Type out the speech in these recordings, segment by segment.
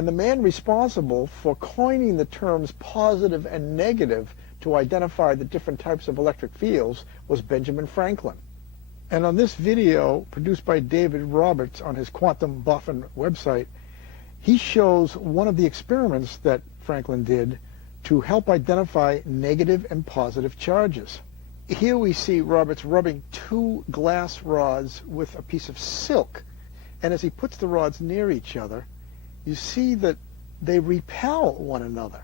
And the man responsible for coining the terms positive and negative to identify the different types of electric fields was Benjamin Franklin. And on this video, produced by David Roberts on his Quantum Boffin website, he shows one of the experiments that Franklin did to help identify negative and positive charges. Here we see Roberts rubbing two glass rods with a piece of silk, and as he puts the rods near each other, you see that they repel one another.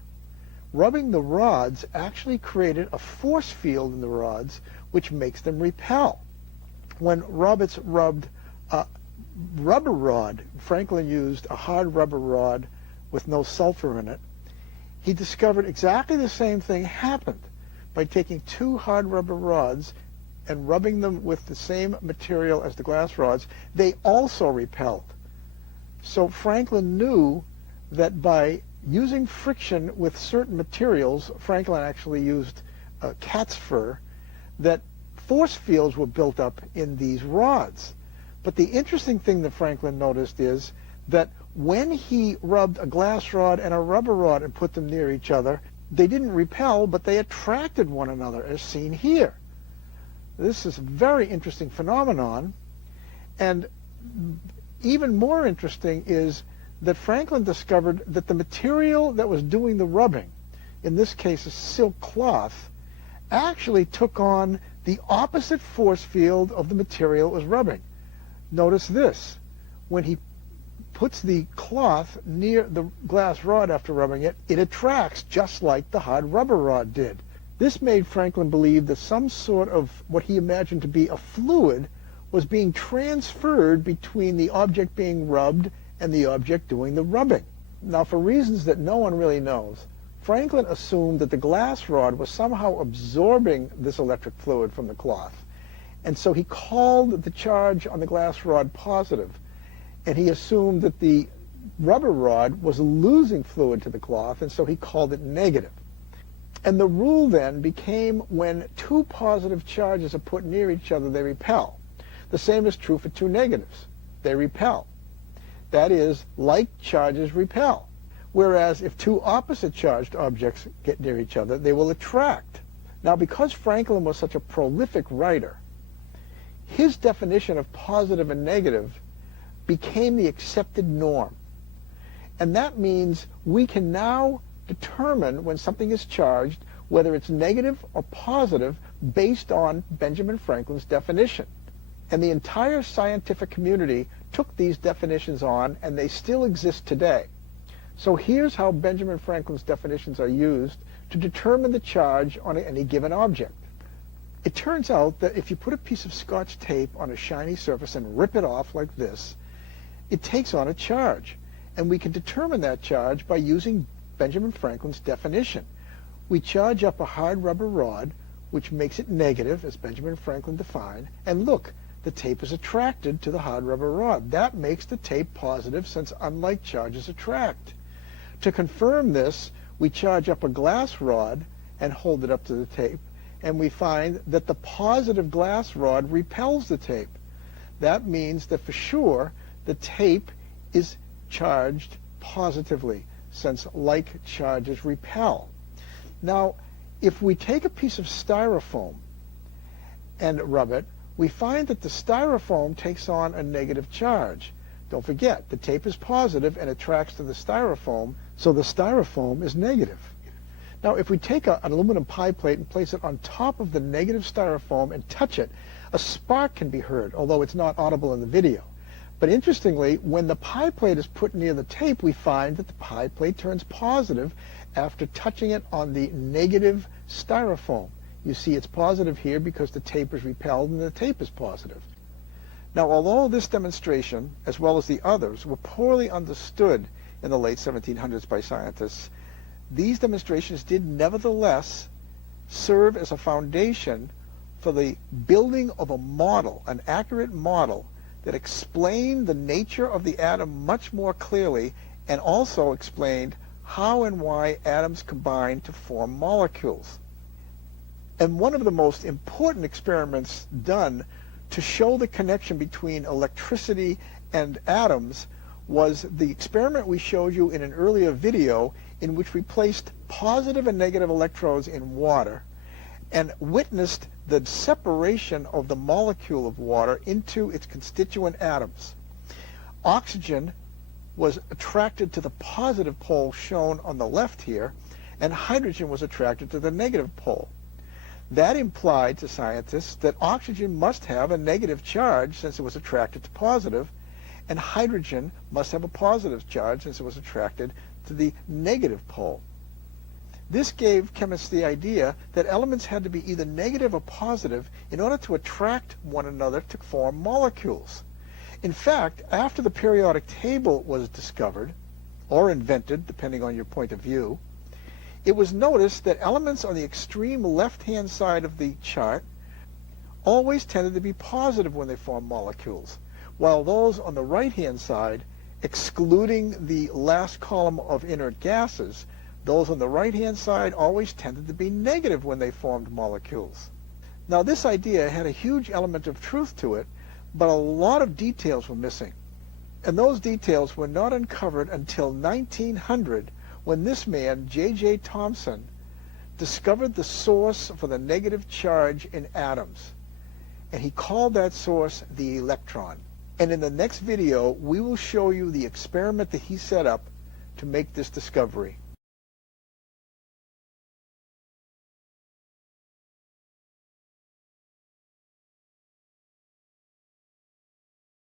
Rubbing the rods actually created a force field in the rods which makes them repel. When Roberts rubbed a rubber rod, Franklin used a hard rubber rod with no sulfur in it, he discovered exactly the same thing happened by taking two hard rubber rods and rubbing them with the same material as the glass rods. They also repelled. So Franklin knew that by using friction with certain materials, Franklin actually used cat's fur, that force fields were built up in these rods. But the interesting thing that Franklin noticed is that when he rubbed a glass rod and a rubber rod and put them near each other, they didn't repel, but they attracted one another, as seen here. This is a very interesting phenomenon, and even more interesting is that Franklin discovered that the material that was doing the rubbing, in this case a silk cloth, actually took on the opposite force field of the material it was rubbing. Notice this. When he puts the cloth near the glass rod after rubbing it, it attracts just like the hard rubber rod did. This made Franklin believe that some sort of what he imagined to be a fluid was being transferred between the object being rubbed and the object doing the rubbing. Now, for reasons that no one really knows, Franklin assumed that the glass rod was somehow absorbing this electric fluid from the cloth. And so he called the charge on the glass rod positive, and he assumed that the rubber rod was losing fluid to the cloth, and so he called it negative. And the rule then became when two positive charges are put near each other, they repel. The same is true for two negatives. They repel. That is, like charges repel. Whereas if two opposite charged objects get near each other, they will attract. Now, because Franklin was such a prolific writer, his definition of positive and negative became the accepted norm. And that means we can now determine when something is charged, whether it's negative or positive, based on Benjamin Franklin's definition. And the entire scientific community took these definitions on, and they still exist today. So here's how Benjamin Franklin's definitions are used to determine the charge on any given object. It turns out that if you put a piece of Scotch tape on a shiny surface and rip it off like this, it takes on a charge. And we can determine that charge by using Benjamin Franklin's definition. We charge up a hard rubber rod, which makes it negative, as Benjamin Franklin defined, and look, the tape is attracted to the hard rubber rod. That makes the tape positive, since unlike charges attract. To confirm this, we charge up a glass rod and hold it up to the tape, and we find that the positive glass rod repels the tape. That means that for sure the tape is charged positively, since like charges repel. Now, if we take a piece of styrofoam and rub it, we find that the styrofoam takes on a negative charge. Don't forget, the tape is positive and attracts to the styrofoam, so the styrofoam is negative. Now, if we take an aluminum pie plate and place it on top of the negative styrofoam and touch it, a spark can be heard, although it's not audible in the video. But interestingly, when the pie plate is put near the tape, we find that the pie plate turns positive after touching it on the negative styrofoam. You see it's positive here because the tape is repelled and the tape is positive. Now, although this demonstration, as well as the others, were poorly understood in the late 1700s by scientists, these demonstrations did nevertheless serve as a foundation for the building of a model, an accurate model, that explained the nature of the atom much more clearly, and also explained how and why atoms combine to form molecules. And one of the most important experiments done to show the connection between electricity and atoms was the experiment we showed you in an earlier video in which we placed positive and negative electrodes in water and witnessed the separation of the molecule of water into its constituent atoms. Oxygen was attracted to the positive pole shown on the left here, and hydrogen was attracted to the negative pole. That implied to scientists that oxygen must have a negative charge since it was attracted to positive, and hydrogen must have a positive charge since it was attracted to the negative pole. This gave chemists the idea that elements had to be either negative or positive in order to attract one another to form molecules. In fact, after the periodic table was discovered, or invented, depending on your point of view, it was noticed that elements on the extreme left-hand side of the chart always tended to be positive when they formed molecules, while those on the right-hand side, excluding the last column of inert gases, those on the right-hand side always tended to be negative when they formed molecules. Now, this idea had a huge element of truth to it, but a lot of details were missing. And those details were not uncovered until 1900, when this man, J.J. Thomson, discovered the source for the negative charge in atoms. And he called that source the electron. And in the next video, we will show you the experiment that he set up to make this discovery.